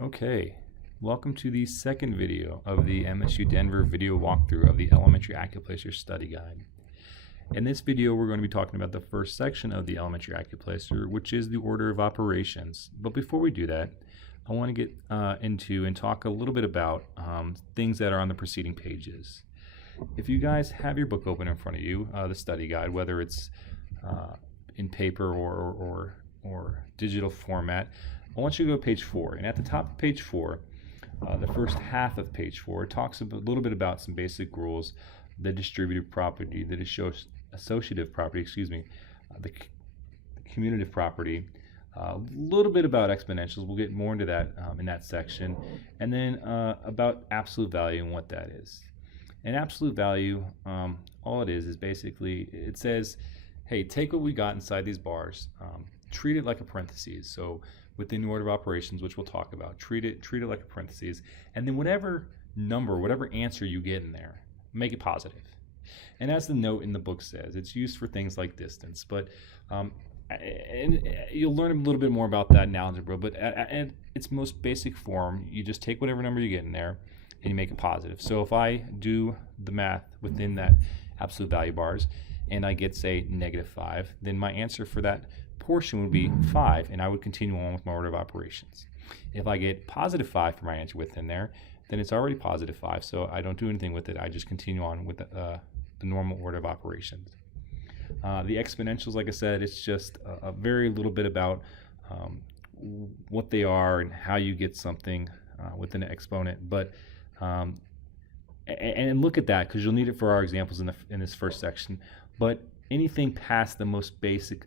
Okay, welcome to the second video of the MSU Denver video walkthrough of the Elementary Acuplacer Study Guide. In this video, we're going to be talking about the first section of the Elementary Acuplacer, which is the order of operations. But before we do that, I want to get into and talk a little bit about things that are on the preceding pages. If you guys have your book open in front of you, the study guide, whether it's in paper or digital format, I want you to go to page 4, and at the top of page 4, the first half of page 4 talks a little bit about some basic rules, the distributive property, the associative property, the commutative property, a little bit about exponentials. We'll get more into that in that section, and then about absolute value and what that is. And absolute value, all it is basically, it says, hey, take what we got inside these bars, treat it like a parentheses. So within the order of operations, which we'll talk about, treat it like a parentheses, and then whatever number, whatever answer you get in there, make it positive. And as the note in the book says, it's used for things like distance, but and you'll learn a little bit more about that in algebra, but at its most basic form, you just take whatever number you get in there and you make it positive. So if I do the math within that absolute value bars and I get, say, -5, then my answer for that portion would be 5, and I would continue on with my order of operations. If I get +5 for my answer within there, then it's already +5, so I don't do anything with it. I just continue on with the normal order of operations. The exponentials, like I said, it's just a very little bit about what they are and how you get something within an exponent. But and look at that, because you'll need it for our examples in this first section. But anything past the most basic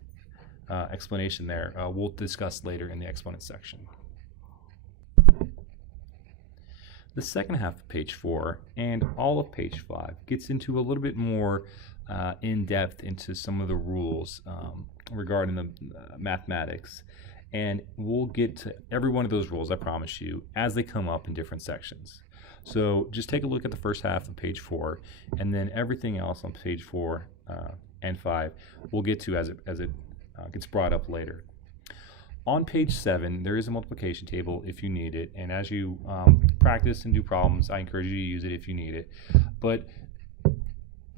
explanation there we'll discuss later in the exponent section. The second half of page 4 and all of page 5 gets into a little bit more in depth into some of the rules regarding the mathematics, and we'll get to every one of those rules, I promise you, as they come up in different sections. So just take a look at the first half of page 4, and then everything else on page 4 and 5 we'll get to as it gets brought up later. On page 7, there is a multiplication table if you need it, and as you practice and do problems, I encourage you to use it if you need it. But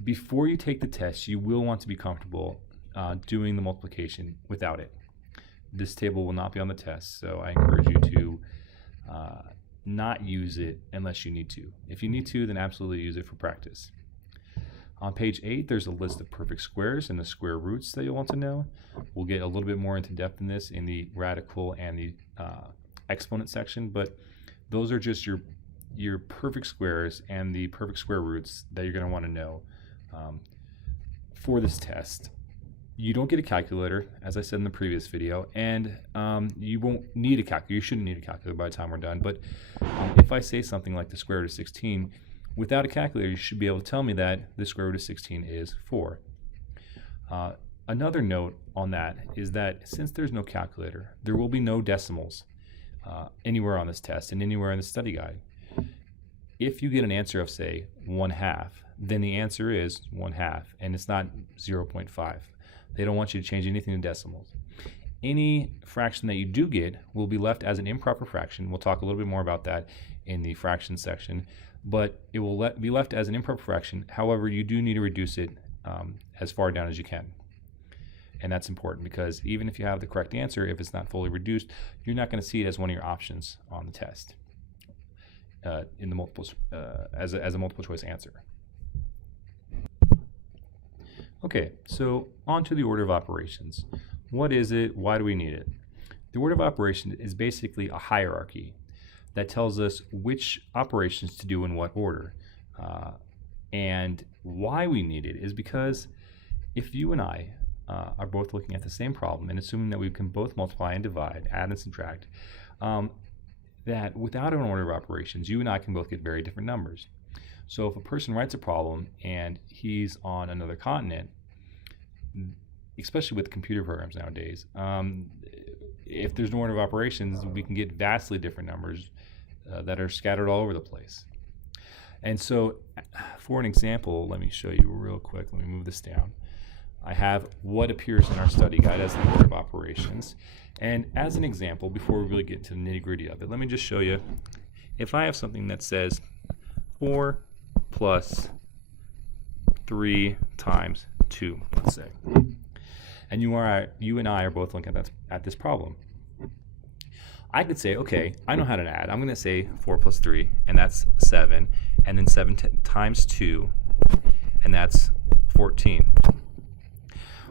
before you take the test, you will want to be comfortable doing the multiplication without it. This table will not be on the test, so I encourage you to not use it unless you need to. If you need to, then absolutely use it for practice. On page 8, there's a list of perfect squares and the square roots that you'll want to know. We'll get a little bit more into depth in this in the radical and the exponent section, but those are just your perfect squares and the perfect square roots that you're going to want to know for this test. You don't get a calculator, as I said in the previous video, and you won't need a calculator. You shouldn't need a calculator by the time we're done, but if I say something like the square root of 16, without a calculator, you should be able to tell me that the square root of 16 is 4. Another note on that is that since there's no calculator, there will be no decimals anywhere on this test and anywhere in the study guide. If you get an answer of, say, 1/2, then the answer is 1/2, and it's not 0.5. They don't want you to change anything to decimals. Any fraction that you do get will be left as an improper fraction. We'll talk a little bit more about that in the fraction section. But it will be left as an improper fraction. However, you do need to reduce it as far down as you can. And that's important because even if you have the correct answer, if it's not fully reduced, you're not going to see it as one of your options on the test in the as a multiple choice answer. Okay, so on to the order of operations. What is it? Why do we need it? The order of operations is basically a hierarchy that tells us which operations to do in what order. And why we need it is because if you and I are both looking at the same problem and assuming that we can both multiply and divide, add and subtract, that without an order of operations, you and I can both get very different numbers. So if a person writes a problem and he's on another continent, especially with computer programs nowadays, if there's no order of operations, we can get vastly different numbers that are scattered all over the place. And so for an example, let me show you real quick. Let me move this down. I have what appears in our study guide as the order of operations. And as an example, before we really get to the nitty-gritty of it, let me just show you. If I have something that says 4 plus 3 times 2, let's say, and you and I are both looking at this problem, I could say, okay, I know how to add. I'm going to say 4 plus 3, and that's 7, and then 7 times 2, and that's 14.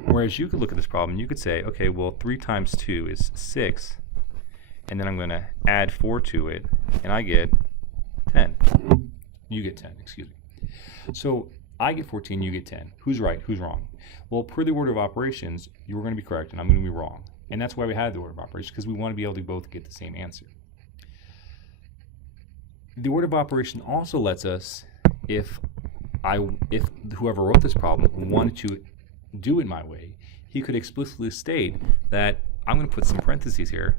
Whereas you could look at this problem, you could say, okay, well, 3 times 2 is 6, and then I'm going to add 4 to it, and I get 10. You get 10, excuse me. So I get 14, you get 10. Who's right? Who's wrong? Well, per the order of operations, you're going to be correct, and I'm going to be wrong. And that's why we have the order of operations, because we want to be able to both get the same answer. The order of operation also lets us, if whoever wrote this problem wanted to do it my way, he could explicitly state that I'm going to put some parentheses here,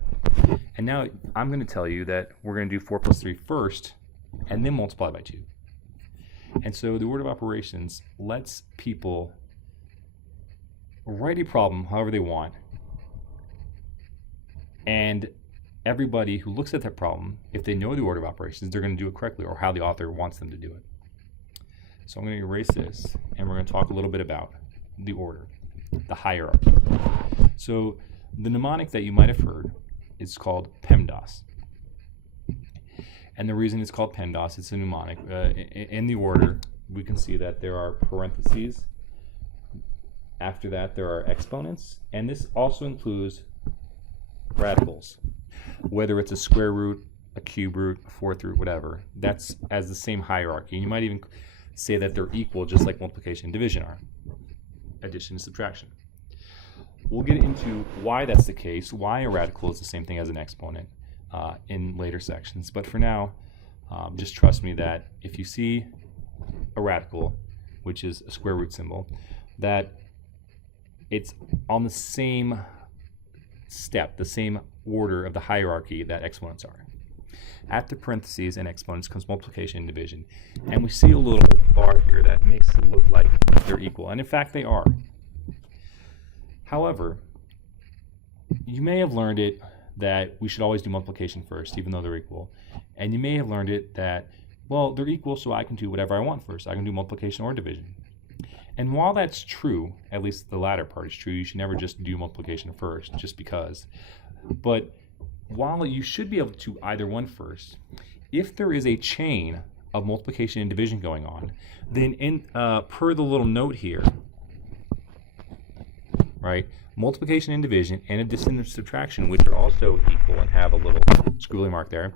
and now I'm going to tell you that we're going to do 4 plus 3 first, and then multiply by 2. And so the order of operations lets people write a problem however they want, and everybody who looks at that problem, if they know the order of operations, they're going to do it correctly or how the author wants them to do it. So I'm going to erase this, and we're going to talk a little bit about the order, the hierarchy. So the mnemonic that you might have heard is called Pemdas. And the reason it's called Pemdas, it's a mnemonic. In the order, we can see that there are parentheses. After that, there are exponents. And this also includes radicals. Whether it's a square root, a cube root, a fourth root, whatever, that's as the same hierarchy. And you might even say that they're equal, just like multiplication and division are. Addition and subtraction. We'll get into why that's the case, why a radical is the same thing as an exponent in later sections. But for now, just trust me that if you see a radical, which is a square root symbol, that it's on the same step, the same order of the hierarchy that exponents are. After parentheses and exponents comes multiplication and division. And we see a little bar here that makes it look like they're equal. And in fact, they are. However, you may have learned it that we should always do multiplication first, even though they're equal. And you may have learned it that, well, they're equal, so I can do whatever I want first. I can do multiplication or division. And while that's true, at least the latter part is true, you should never just do multiplication first, just because. But while you should be able to do either one first, if there is a chain of multiplication and division going on, then per the little note here, right, multiplication and division and addition and subtraction, which are also equal and have a little squiggly mark there,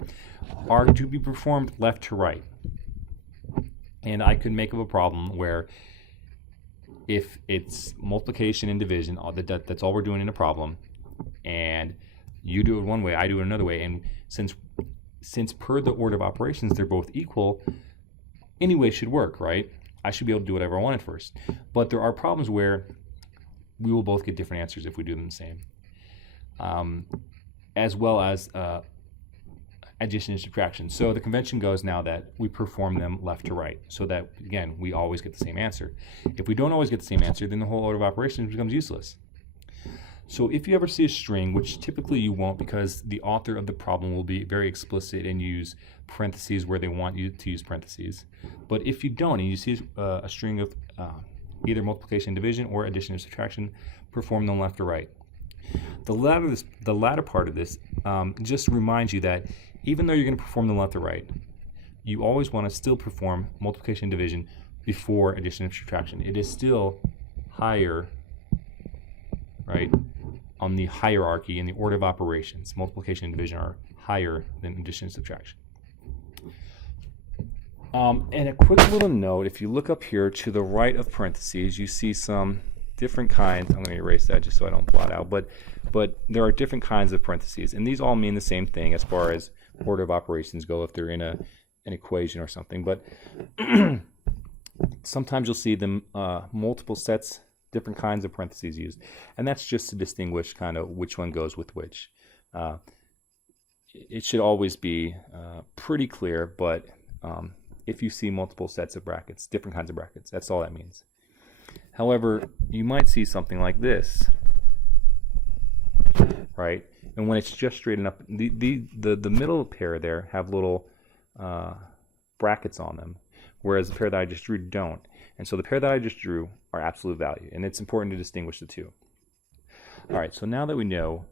are to be performed left to right. And I could make up a problem where if it's multiplication and division, that's all we're doing in a problem, and you do it one way, I do it another way, and since per the order of operations they're both equal, any way should work, right? I should be able to do whatever I want at first. But there are problems where we will both get different answers if we do them the same, as well as addition and subtraction. So the convention goes now that we perform them left to right, so that, again, we always get the same answer. If we don't always get the same answer, then the whole order of operations becomes useless. So if you ever see a string, which typically you won't because the author of the problem will be very explicit and use parentheses where they want you to use parentheses. But if you don't, and you see a string of either multiplication and division or addition and subtraction, perform them left or right. The latter part of this just reminds you that even though you're going to perform them left or right, you always want to still perform multiplication and division before addition and subtraction. It is still higher, right, on the hierarchy in the order of operations. Multiplication and division are higher than addition and subtraction. And a quick little note, if you look up here to the right of parentheses, you see some different kinds. I'm going to erase that just so I don't blot out, but there are different kinds of parentheses, and these all mean the same thing as far as order of operations go if they're in an equation or something. But sometimes you'll see them multiple sets, different kinds of parentheses used, and that's just to distinguish kind of which one goes with which. It should always be pretty clear, but if you see multiple sets of brackets, different kinds of brackets, that's all that means. However, you might see something like this, right? And when it's just straightened up, the middle pair there have little brackets on them, whereas the pair that I just drew don't. And so the pair that I just drew are absolute value, and it's important to distinguish the two. All right, so now that we know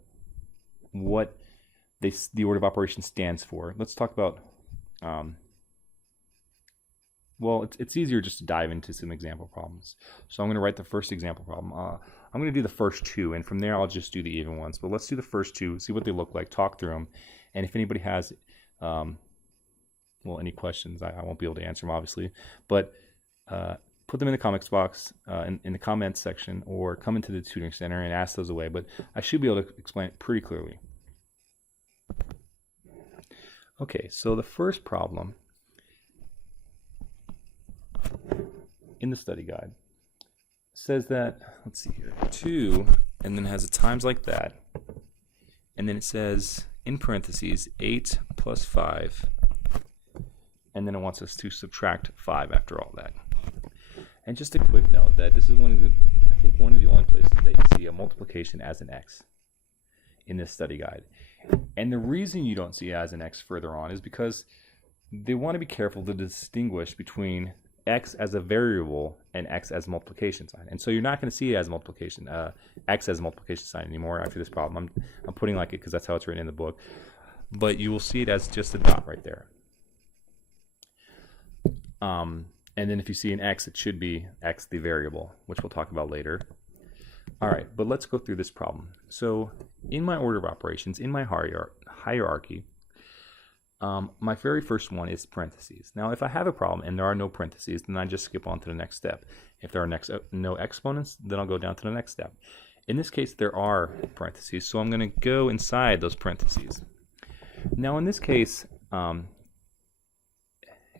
what the order of operations stands for, let's talk about, well, it's easier just to dive into some example problems. So I'm going to write the first example problem. I'm going to do the first two, and from there I'll just do the even ones. But let's do the first two, see what they look like, talk through them, and if anybody has, well, any questions, I won't be able to answer them, obviously, but put them in the comments box, in the comments section, or come into the tutoring center and ask those away, but I should be able to explain it pretty clearly. Okay, so the first problem in the study guide says that, let's see here, 2, and then has a times like that, and then it says, in parentheses, 8 plus 5, and then it wants us to subtract 5 after all that. And just a quick note that this is one of the only places that you see a multiplication as an x in this study guide. And the reason you don't see it as an x further on is because they want to be careful to distinguish between x as a variable and x as a multiplication sign. And so you're not going to see it as multiplication, x as a multiplication sign anymore after this problem. I'm putting like it because that's how it's written in the book. But you will see it as just a dot right there. And then if you see an x, it should be x the variable, which we'll talk about later. All right, but let's go through this problem. So in my order of operations, in my hierarchy, my very first one is parentheses. Now, if I have a problem and there are no parentheses, then I just skip on to the next step. If there are no exponents, then I'll go down to the next step. In this case, there are parentheses, so I'm going to go inside those parentheses. Now, in this case,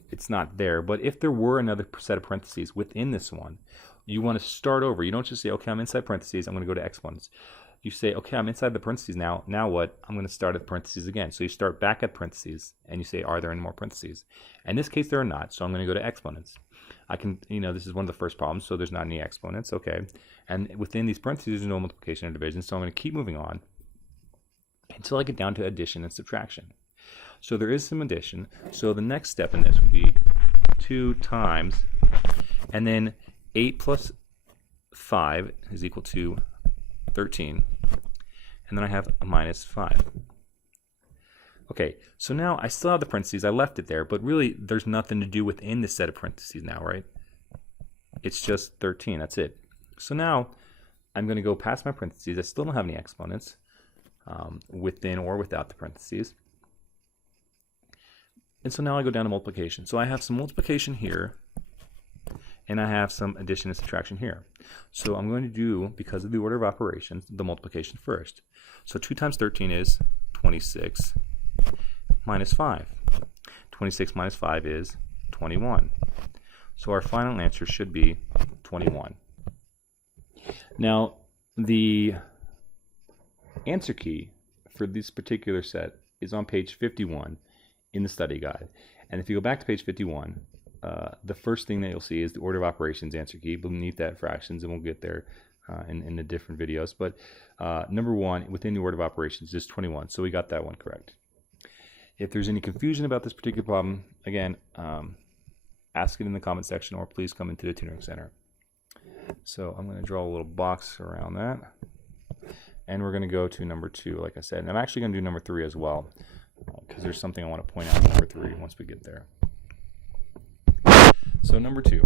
it's not there, but if there were another set of parentheses within this one, you want to start over. You don't just say, okay, I'm inside parentheses, I'm going to go to exponents. You say, okay, I'm inside the parentheses now. Now what? I'm going to start at parentheses again. So you start back at parentheses, and you say, are there any more parentheses? In this case, there are not, so I'm going to go to exponents. I can, this is one of the first problems, so there's not any exponents, okay. And within these parentheses, there's no multiplication or division, so I'm going to keep moving on until I get down to addition and subtraction. So there is some addition. So the next step in this would be 2 times, and then 8 plus 5 is equal to 13. And then I have a minus 5. Okay, so now I still have the parentheses. I left it there, but really there's nothing to do within this set of parentheses now, right? It's just 13. That's it. So now I'm going to go past my parentheses. I still don't have any exponents within or without the parentheses. And so now I go down to multiplication. So I have some multiplication here, and I have some addition and subtraction here. So I'm going to do, because of the order of operations, the multiplication first. So 2 times 13 is 26 minus 5. 26 minus 5 is 21. So our final answer should be 21. Now, the answer key for this particular set is on page 51 in the study guide. And if you go back to page 51, the first thing that you'll see is the order of operations answer key. Beneath that, fractions, and we'll get there in the different videos. But number 1 within the order of operations is 21. So we got that one correct. If there's any confusion about this particular problem, again, ask it in the comment section, or please come into the tutoring center. So I'm going to draw a little box around that. And we're going to go to number 2, like I said. And I'm actually going to do number 3 as well, because there's something I want to point out in number 3 once we get there. So number 2.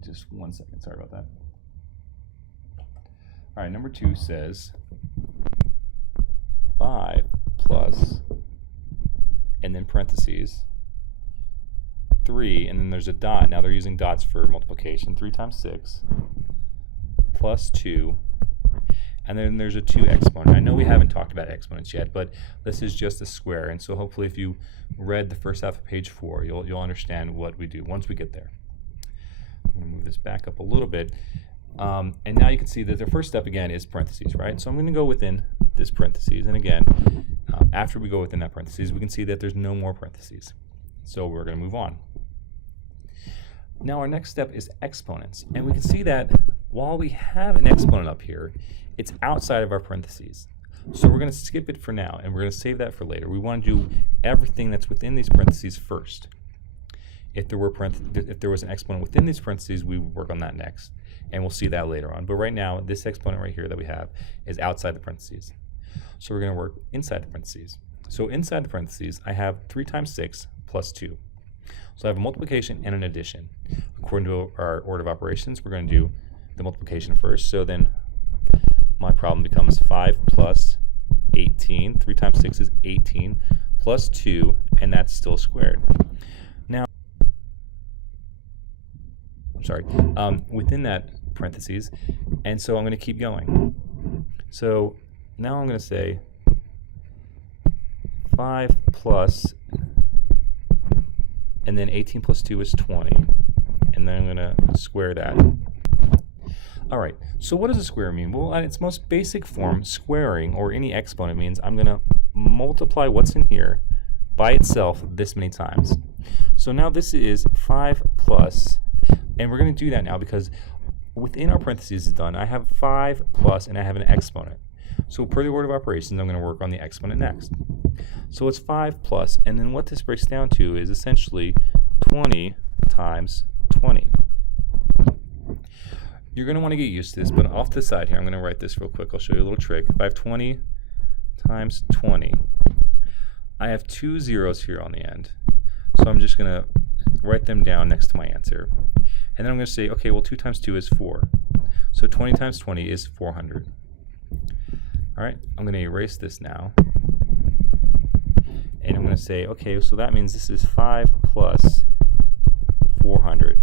Just 1 second, sorry about that. All right, number 2 says 5 plus, and then parentheses, 3, and then there's a dot. Now they're using dots for multiplication. 3 times 6 plus 2, and then there's a 2 exponent. I know we haven't talked about exponents yet, but this is just a square, and so hopefully if you read the first half of page 4, you'll understand what we do once we get there. I'm going to move this back up a little bit, and now you can see that the first step again is parentheses, right? So I'm going to go within this parentheses, and again, after we go within that parentheses, we can see that there's no more parentheses. So we're going to move on. Now our next step is exponents, and we can see that while we have an exponent up here, it's outside of our parentheses. So we're going to skip it for now, and we're going to save that for later. We want to do everything that's within these parentheses first. If there was an exponent within these parentheses, we would work on that next, and we'll see that later on. But right now, this exponent right here that we have is outside the parentheses. So we're going to work inside the parentheses. So inside the parentheses, I have 3 times 6 plus 2. So I have a multiplication and an addition. According to our order of operations, we're going to do the multiplication first. So then my problem becomes 5 plus 18. 3 times 6 is 18 plus 2, and that's still squared. Now, within that parentheses, and so I'm going to keep going. So now I'm going to say 5 plus, and then 18 plus 2 is 20, and then I'm going to square that. All right, so what does a square mean? Well, at its most basic form, squaring, or any exponent, means I'm going to multiply what's in here by itself this many times. So now this is 5 plus, and we're going to do that now because within our parentheses is done. I have 5 plus, and I have an exponent. So per the order of operations, I'm going to work on the exponent next. So it's 5 plus, and then what this breaks down to is essentially 20 times 20. You're going to want to get used to this, but off to the side here, I'm going to write this real quick. I'll show you a little trick. If I have 20 times 20, I have 2 zeros here on the end. So I'm just going to write them down next to my answer. And then I'm going to say, okay, well, 2 times 2 is 4. So 20 times 20 is 400. All right, I'm going to erase this now. And I'm going to say, okay, so that means this is 5 plus 400.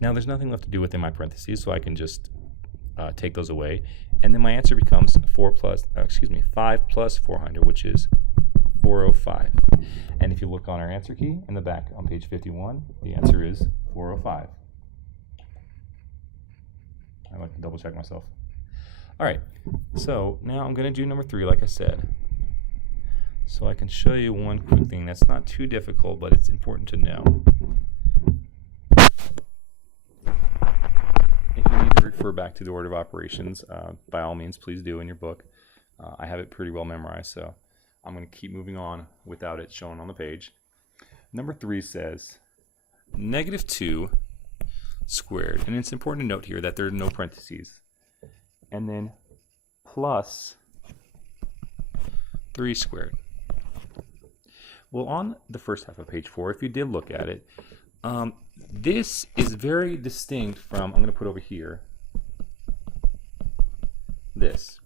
Now there's nothing left to do within my parentheses, so I can just take those away. And then my answer becomes 5 plus 400, which is 405. And if you look on our answer key in the back on page 51, the answer is 405. I like to double check myself. All right, so now I'm going to do number 3 like I said. So I can show you one quick thing that's not too difficult, but it's important to know. If you need to refer back to the order of operations, by all means, please do in your book. I have it pretty well memorized, so I'm going to keep moving on without it shown on the page. Number 3 says -2 squared, and it's important to note here that there are no parentheses. And then plus 3 squared. Well, on the first half of page 4, if you did look at it, this is very distinct from, I'm going to put over here, this.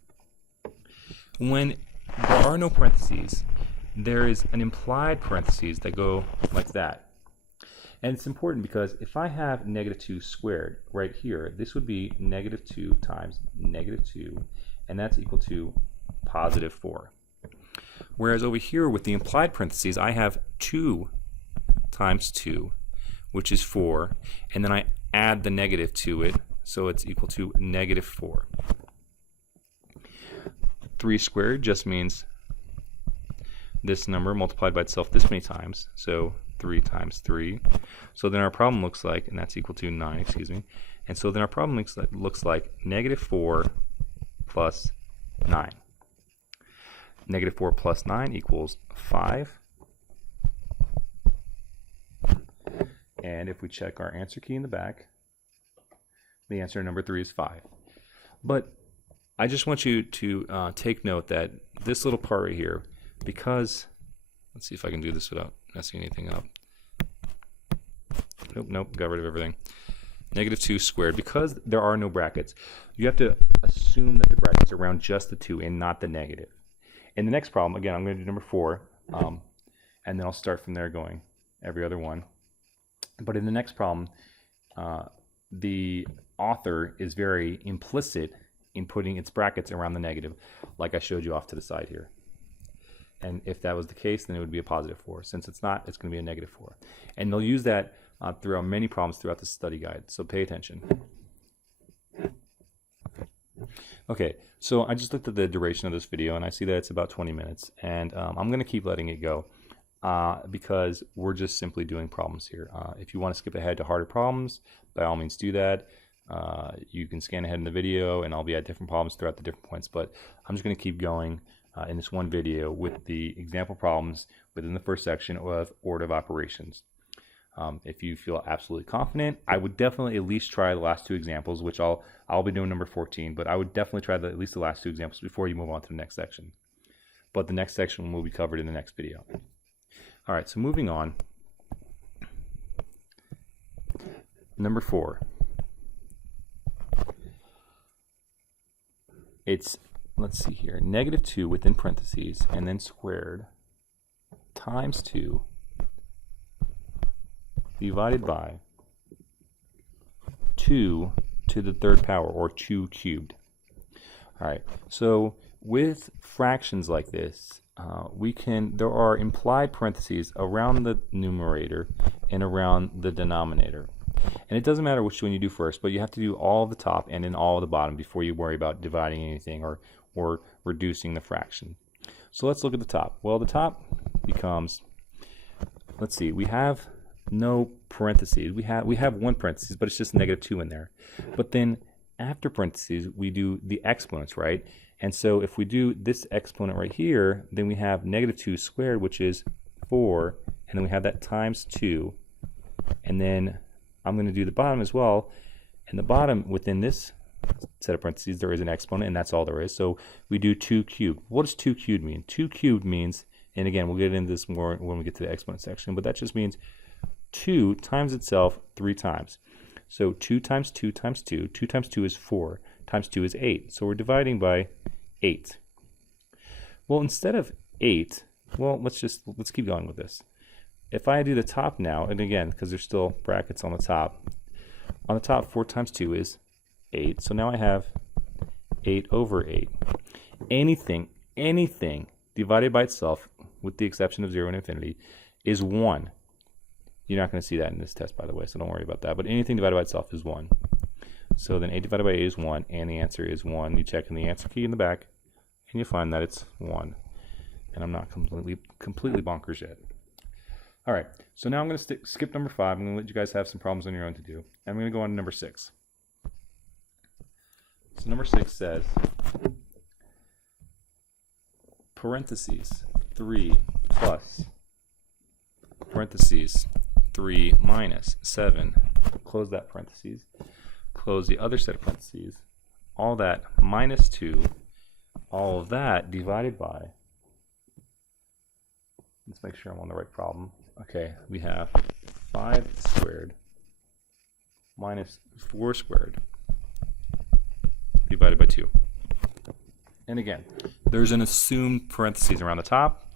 When there are no parentheses, there is an implied parentheses that go like that. And it's important because if I have -2 squared right here, this would be -2 times -2, and that's equal to +4. Whereas over here with the implied parentheses, I have 2 times 2, which is 4, and then I add the negative to it, so it's equal to -4. 3 squared just means this number multiplied by itself this many times, so 3 times 3. So then our problem looks like, and that's equal to 9, excuse me, and so then our problem looks like -4 plus 9. -4 plus 9 equals 5. And if we check our answer key in the back, the answer number 3 is 5. But I just want you to take note that this little part right here, because, let's see if I can do this without messing anything up. Nope, got rid of everything. -2 squared, because there are no brackets, you have to assume that the brackets are around just the 2 and not the negative. In the next problem, again, I'm going to do number 4, and then I'll start from there going every other one. But in the next problem, the author is very implicit in putting its brackets around the negative, like I showed you off to the side here. And if that was the case, then it would be a +4. Since it's not, it's going to be a -4. And they'll use that throughout many problems throughout the study guide, so pay attention. Okay, so I just looked at the duration of this video, and I see that it's about 20 minutes, and I'm going to keep letting it go. because we're just simply doing problems here. If you want to skip ahead to harder problems, by all means do that. You can scan ahead in the video and I'll be at different problems throughout the different points, but I'm just going to keep going in this one video with the example problems within the first section of order of operations. If you feel absolutely confident, I would definitely at least try the last two examples, which I'll be doing number 14, but I would definitely try at least the last two examples before you move on to the next section. But the next section will be covered in the next video. All right, so moving on. Number 4. It's, let's see here, -2 within parentheses and then squared times 2 divided by 2 to the third power, or 2 cubed. All right, so with fractions like this, there are implied parentheses around the numerator and around the denominator. And it doesn't matter which one you do first, but you have to do all of the top and then all of the bottom before you worry about dividing anything or reducing the fraction. So let's look at the top. Well, the top becomes, let's see, we have no parentheses. We have one parenthesis, but it's just -2 in there. But then after parentheses, we do the exponents, right? And so if we do this exponent right here, then we have -2 squared, which is 4, and then we have that times 2. And then I'm going to do the bottom as well. And the bottom within this set of parentheses, there is an exponent, and that's all there is. So we do 2 cubed. What does 2 cubed mean? 2 cubed means, and again, we'll get into this more when we get to the exponent section, but that just means 2 times itself 3 times. So 2 times 2 times 2, 2 times 2 is 4, times 2 is 8. So we're dividing by 8. Well, instead of 8, well, let's keep going with this. If I do the top now, and again, because there's still brackets on the top, 4 times 2 is 8. So now I have 8 over 8. Anything divided by itself, with the exception of 0 and infinity, is 1. You're not going to see that in this test, by the way, so don't worry about that. But anything divided by itself is 1. So then 8 divided by 8 is 1, and the answer is 1. You check in the answer key in the back, and you find that it's 1. And I'm not completely bonkers yet. All right, so now I'm going to skip number 5. I'm going to let you guys have some problems on your own to do. And I'm going to go on to number 6. So number 6 says, parentheses 3 plus parentheses 3 minus 7, close that parentheses, close the other set of parentheses, all that minus 2, all of that divided by, let's make sure I'm on the right problem. Okay, we have 5 squared minus 4 squared divided by 2. And again, there's an assumed parentheses around the top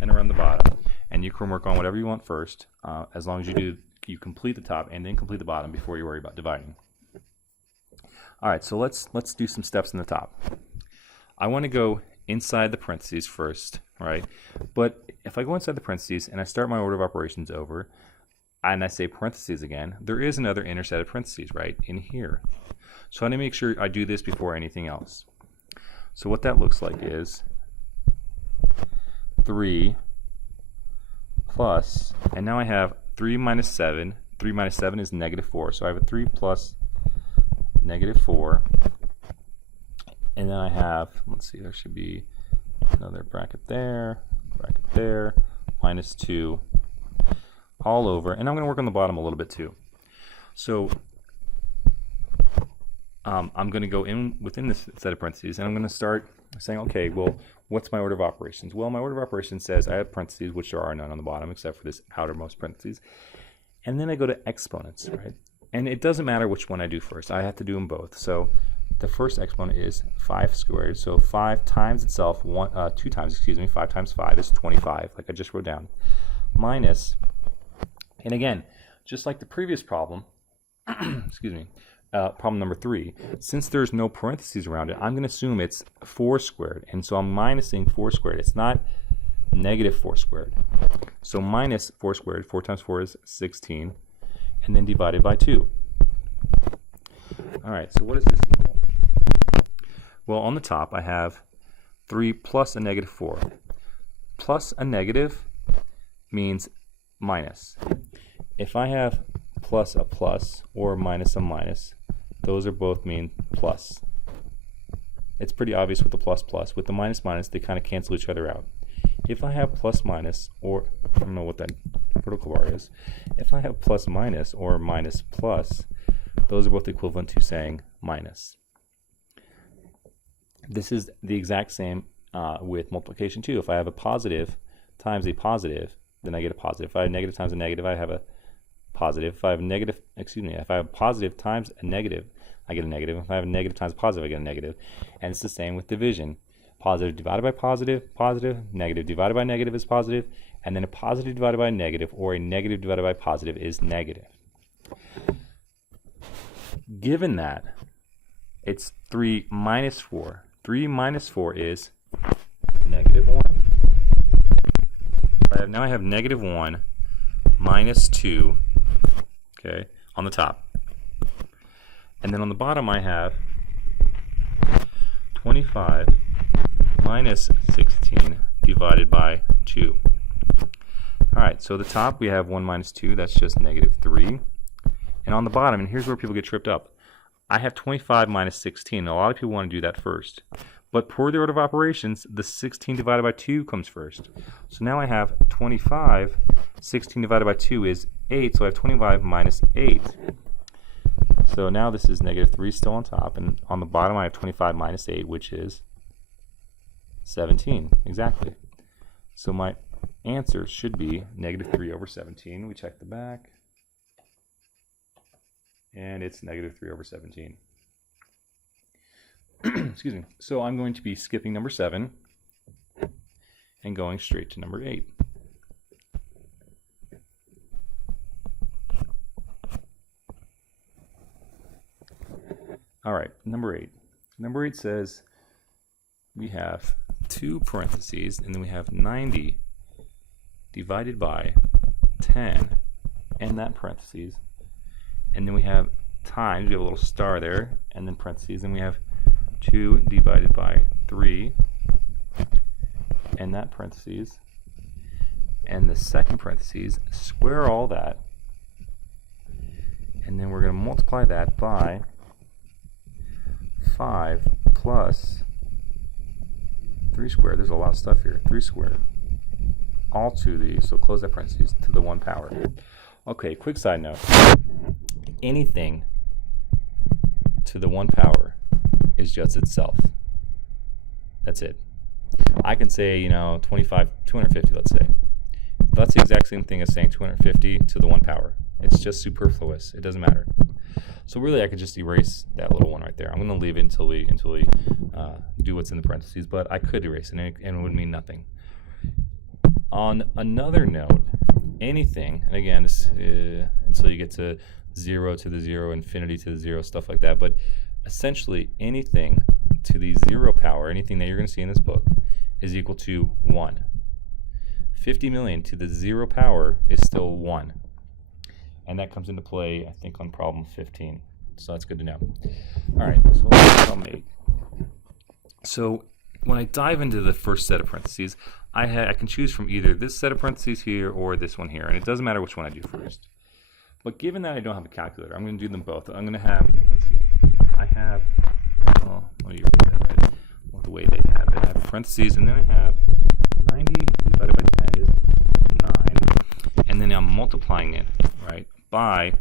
and around the bottom. And you can work on whatever you want first, as long as you complete the top and then complete the bottom before you worry about dividing. All right, so let's do some steps in the top. I want to go inside the parentheses first, right? But if I go inside the parentheses and I start my order of operations over, and I say parentheses again, there is another inner set of parentheses, right, in here. So I want to make sure I do this before anything else. So what that looks like is 3 plus, and now I have 3 minus 7. 3 minus 7 is -4. So I have a 3 plus -4. And then I have, let's see, there should be another bracket there, minus 2 all over. And I'm going to work on the bottom a little bit too. So I'm going to go in within this set of parentheses, and I'm going to start saying, okay, well, what's my order of operations? Well, my order of operations says I have parentheses, which there are none on the bottom except for this outermost parentheses. And then I go to exponents, right? And it doesn't matter which one I do first. I have to do them both. So the first exponent is 5 squared. So 5 times itself, 2 times, 5 times 5 is 25, like I just wrote down. Minus, and again, just like the previous problem, problem number 3, since there's no parentheses around it, I'm going to assume it's 4 squared. And so I'm minusing 4 squared. It's not -4 squared. So minus 4 squared, 4 times 4 is 16, and then divided by 2. All right, so what does this equal? Well, on the top, I have 3 plus a -4. Plus a negative means minus. If I have plus a plus or minus a minus, those are both mean plus. It's pretty obvious with the plus plus. With the minus minus, they kind of cancel each other out. If I have plus minus, or I don't know what that vertical bar is, if I have plus minus or minus plus, those are both equivalent to saying minus. This is the exact same with multiplication too. If I have a positive times a positive, then I get a positive. If I have negative times a negative, I have a positive. If I have negative, if I have positive times a negative, I get a negative. If I have a negative times a positive, I get a negative. And it's the same with division. Positive divided by positive, positive. Negative divided by negative is positive. And then a positive divided by a negative or a negative divided by positive is negative. Given that, it's 3 minus 4. 3 minus 4 is negative 1. Now I have negative 1 minus 2, okay, on the top. And then on the bottom I have 25 minus 16 divided by 2. Alright, so the top we have 1 minus 2, that's just negative 3. And on the bottom, and here's where people get tripped up, I have 25 minus 16. Now, a lot of people want to do that first. But per the order of operations, the 16 divided by 2 comes first. So now I have 25, 16 divided by 2 is 8, so I have 25 minus 8. So now this is negative 3 still on top, and on the bottom I have 25 minus 8, which is 17, exactly. So my answer should be negative 3 over 17. We check the back, and it's negative 3 over 17. Excuse me. So I'm going to be skipping number 7 and going straight to number 8. All right, number 8. Number 8 says we have 2 parentheses, and then we have 90 divided by 10, and that parentheses. And then we have times, we have a little star there, and then parentheses, and we have 2 divided by 3, and that parentheses, and the second parentheses, square all that, and then we're going to multiply that by 5 plus 3 squared. There's a lot of stuff here. 3 squared. All to the, so close that parentheses, to the 1 power. Okay, quick side note. Anything to the 1 power is just itself. That's it. I can say, 250, let's say. That's the exact same thing as saying 250 to the 1 power. It's just superfluous. It doesn't matter. So really, I could just erase that little one right there. I'm going to leave it until we do what's in the parentheses, but I could erase it, and it would mean nothing. On another note, anything, and again, this until you get to 0 to the 0, infinity to the 0, stuff like that, but essentially anything to the 0 power, anything that you're going to see in this book, is equal to 1. 50 million to the 0 power is still 1. And that comes into play, I think, on problem 15. So that's good to know. All right, so what I'll make. So when I dive into the first set of parentheses, I can choose from either this set of parentheses here or this one here, and it doesn't matter which one I do first. But given that I don't have a calculator, I'm going to do them both. I'm going to have, let's see, I have, well, you read that right, well, the way they have it. I have parentheses, and then I have 90 divided by 10 is 9, and then I'm multiplying it, right, by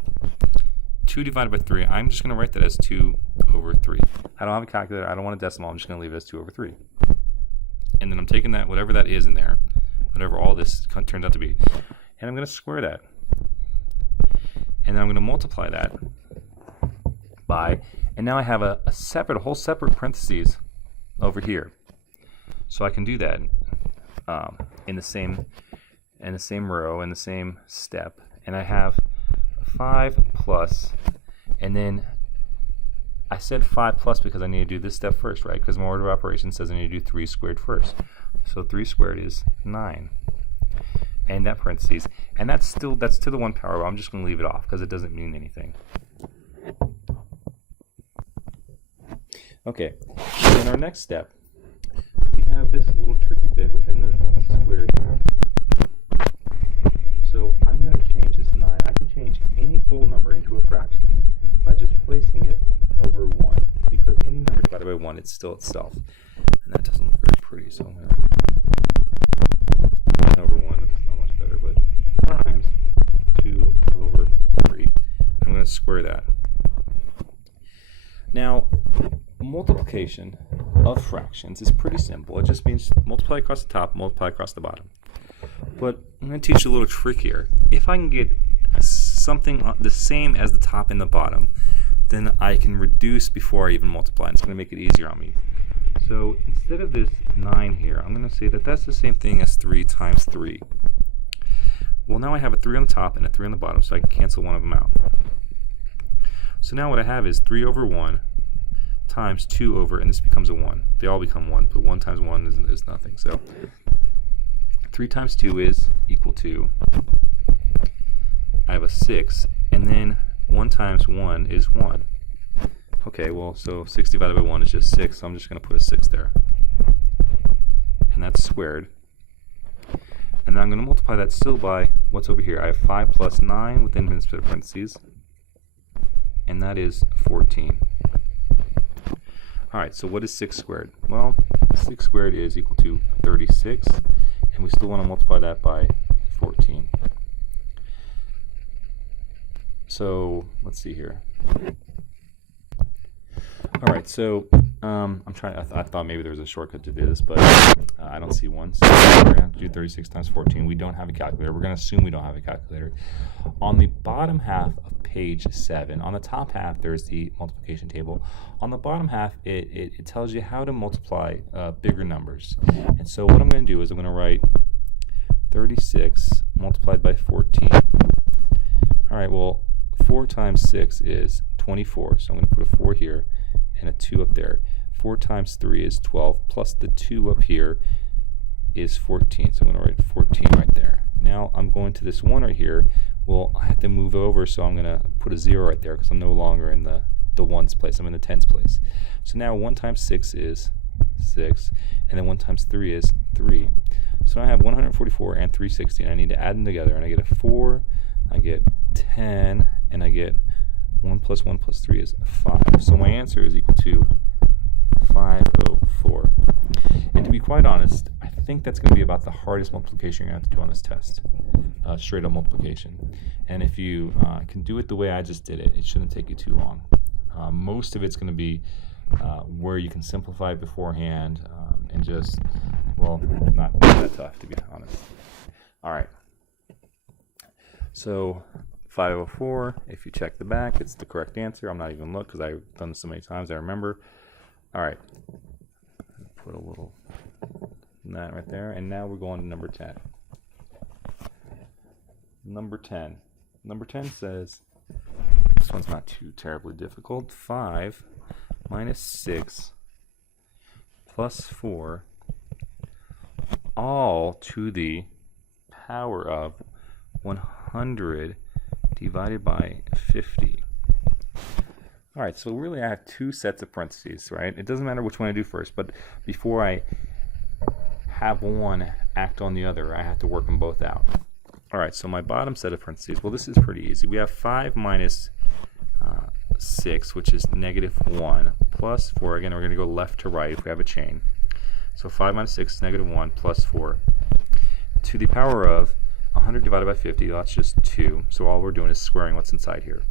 2 divided by 3. I'm just going to write that as 2 over 3. I don't have a calculator. I don't want a decimal. I'm just going to leave it as 2 over 3. And then I'm taking that, whatever that is in there, whatever all this turns out to be, and I'm going to square that. And then I'm going to multiply that by, and now I have a whole separate parentheses over here. So I can do that in the same row, in the same step. And I have 5 plus, and then I said 5 plus because I need to do this step first, right? Because my order of operations says I need to do 3 squared first. So 3 squared is 9. And that parentheses, and that's to the 1 power, but I'm just going to leave it off because it doesn't mean anything. Okay, so in our next step, we have this little tricky bit within the squared here. it's still itself. And that doesn't look very pretty, so I'm going to over 1, that's not much better, but times 2 over 3. I'm going to square that. Now, multiplication of fractions is pretty simple. It just means multiply across the top, multiply across the bottom. But I'm going to teach you a little trick here. If I can get something the same as the top and the bottom, then I can reduce before I even multiply. It's going to make it easier on me. So instead of this 9 here, I'm going to say that that's the same thing as 3 times 3. Well, now I have a 3 on the top and a 3 on the bottom, so I can cancel one of them out. So now what I have is 3 over 1 times 2 over, and this becomes a 1. They all become 1, but 1 times 1 is nothing. So 3 times 2 is equal to, I have a 6, and then 1 times 1 is 1. Okay, well, so 6 divided by 1 is just 6, so I'm just going to put a 6 there. And that's squared. And then I'm going to multiply that still by what's over here. I have 5 plus 9 within parentheses, and that is 14. Alright, so what is 6 squared? Well, 6 squared is equal to 36, and we still want to multiply that by 14. So, let's see here. Alright, so I thought maybe there was a shortcut to do this, but I don't see one. So we're going to have to do 36 times 14. We don't have a calculator. We're going to assume we don't have a calculator. On the bottom half of page 7, on the top half there's the multiplication table. On the bottom half it tells you how to multiply bigger numbers. And so what I'm going to do is I'm going to write 36 multiplied by 14. Alright, well 4 times 6 is 24, so I'm going to put a 4 here and a 2 up there. 4 times 3 is 12, plus the 2 up here is 14, so I'm going to write 14 right there. Now I'm going to this 1 right here. Well, I have to move over, so I'm going to put a 0 right there because I'm no longer in the ones place, I'm in the tens place. So now 1 times 6 is 6, and then 1 times 3 is 3. So now I have 144 and 360, and I need to add them together, and I get a 4, I get 10, and I get 1 plus 1 plus 3 is 5. So my answer is equal to 504. And to be quite honest, I think that's going to be about the hardest multiplication you're going to have to do on this test. Straight up multiplication. And if you can do it the way I just did it, it shouldn't take you too long. Most of it's going to be where you can simplify it beforehand and just, well, not that tough, to be honest. All right. So 504, if you check the back, it's the correct answer. I'm not even looking because I've done this so many times, I remember. All right. Put a little that right there. And now we're going to number 10. Number 10. Number 10 says, this one's not too terribly difficult. 5 minus 6 plus 4 all to the power of 100 divided by 50. All right, so really I have two sets of parentheses, right? It doesn't matter which one I do first, but before I have one act on the other, I have to work them both out. All right, so my bottom set of parentheses, well, this is pretty easy. We have 5 minus 6, which is negative 1, plus 4. Again, we're going to go left to right if we have a chain. So 5 minus 6 is negative 1 plus 4 to the power of 100 divided by 50. That's just 2. So all we're doing is squaring what's inside here.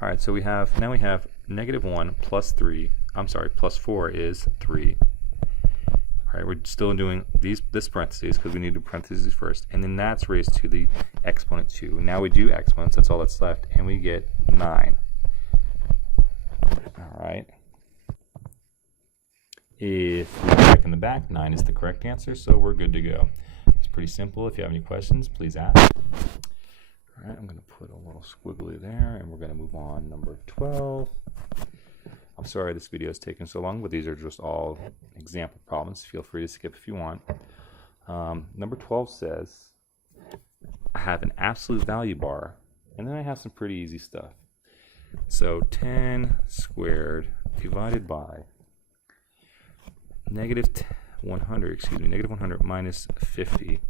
All right, so now we have negative 1 plus 3. I'm sorry, plus 4 is 3. All right, we're still doing this parentheses because we need to do parentheses first, and then that's raised to the exponent 2. Now we do exponents, that's all that's left, and we get 9. All right. If we check in the back, 9 is the correct answer, so we're good to go. It's pretty simple. If you have any questions, please ask. All right, I'm going to put a little squiggly there, and we're going to move on. Number 12. I'm sorry this video is taking so long, but these are just all example problems. Feel free to skip if you want. Number 12 says, I have an absolute value bar, and then I have some pretty easy stuff. So 10 squared divided by negative 100 minus 50,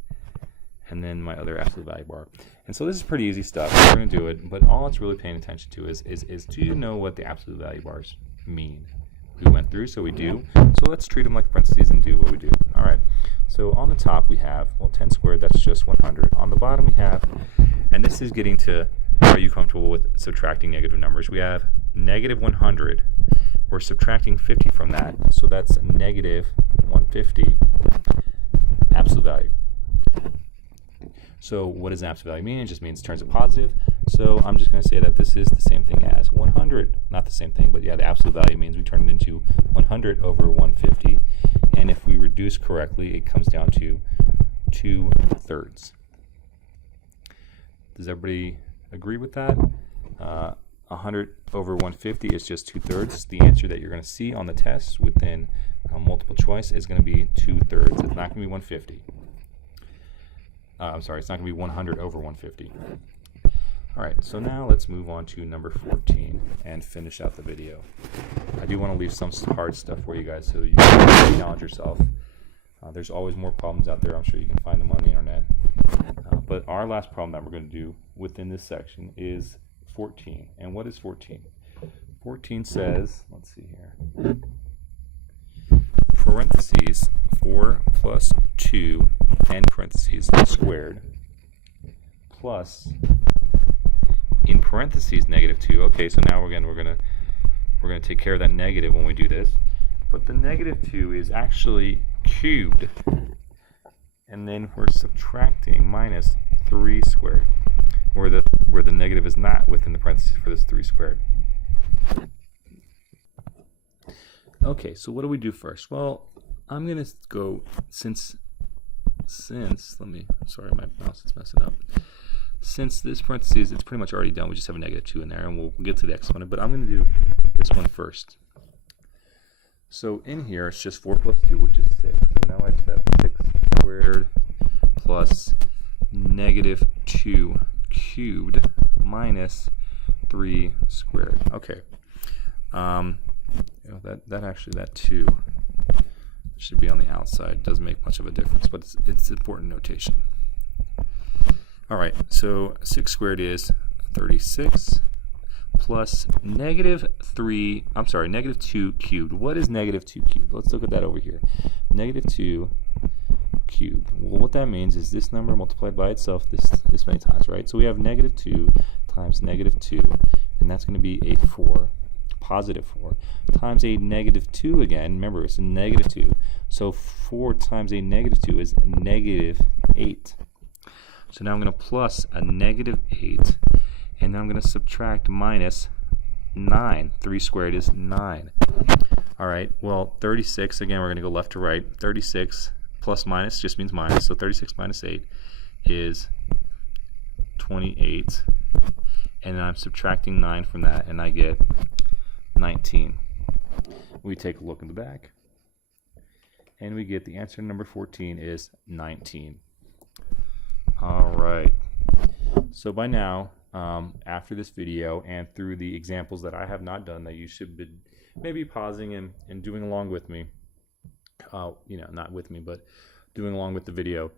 and then my other absolute value bar. And so this is pretty easy stuff. We're going to do it, but all it's really paying attention to is do you know what the absolute value bars mean? we went through, so we do. So let's treat them like parentheses and do what we do. All right. So on the top we have, well, 10 squared, that's just 100. On the bottom we have, and this is getting to, are you comfortable with subtracting negative numbers? We have negative 100. We're subtracting 50 from that, so that's negative 150 absolute value. So what does absolute value mean? It just means turns it positive. So I'm just going to say that this is the same thing as 100. Not the same thing, but yeah, the absolute value means we turn it into 100 over 150. And if we reduce correctly, it comes down to 2/3. Does everybody agree with that? 100 over 150 is just 2/3. The answer that you're going to see on the test within multiple choice is going to be 2/3. It's not going to be 150. I'm sorry, it's not going to be 100 over 150. All right, so now let's move on to number 14 and finish out the video. I do want to leave some hard stuff for you guys so you can challenge yourself. There's always more problems out there. I'm sure you can find them on the internet. But our last problem that we're going to do within this section is 14. And what is 14? 14 says, let's see here, parentheses 4 plus 2 and parentheses squared plus in parentheses negative 2. Okay, so now again we're gonna take care of that negative when we do this. But the negative 2 is actually cubed, and then we're subtracting minus 3 squared, where the negative is not within the parentheses for this 3 squared. Okay, so what do we do first? Well, I'm gonna go since sorry, my mouse is messing up. Since this parentheses, it's pretty much already done. We just have a negative 2 in there, and we'll get to the exponent. But I'm going to do this one first. So in here, it's just 4 plus 2, which is 6. So now I just have 6 squared plus negative 2 cubed minus 3 squared. Okay. That 2 should be on the outside. Doesn't make much of a difference, but it's important notation. All right, so 6 squared is 36 plus negative 2 cubed. What is negative 2 cubed? Let's look at that over here. Negative 2 cubed. Well, what that means is this number multiplied by itself this many times, right? So we have negative 2 times negative 2, and that's going to be a 4, positive 4, times a negative 2 again. Remember, it's a negative 2. So 4 times a negative 2 is negative 8. So now I'm going to plus a negative 8, and now I'm going to subtract minus 9. 3 squared is 9. All right, well, 36, again, we're going to go left to right. 36 plus minus just means minus, so 36 minus 8 is 28. And then I'm subtracting 9 from that, and I get 19. We take a look in the back, and we get the answer number 14 is 19. All right, so by now, after this video and through the examples that I have not done that you should be maybe pausing and doing along with me, not with me, but doing along with the video,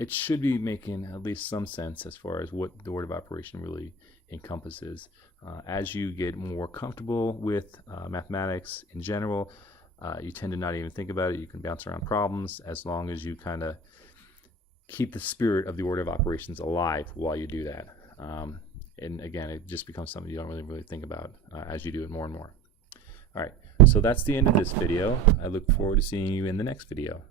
it should be making at least some sense as far as what the order of operation really encompasses. As you get more comfortable with mathematics in general, you tend to not even think about it. You can bounce around problems as long as you kind of keep the spirit of the order of operations alive while you do that. And again, it just becomes something you don't really think about as you do it more and more. All right, so that's the end of this video. I look forward to seeing you in the next video.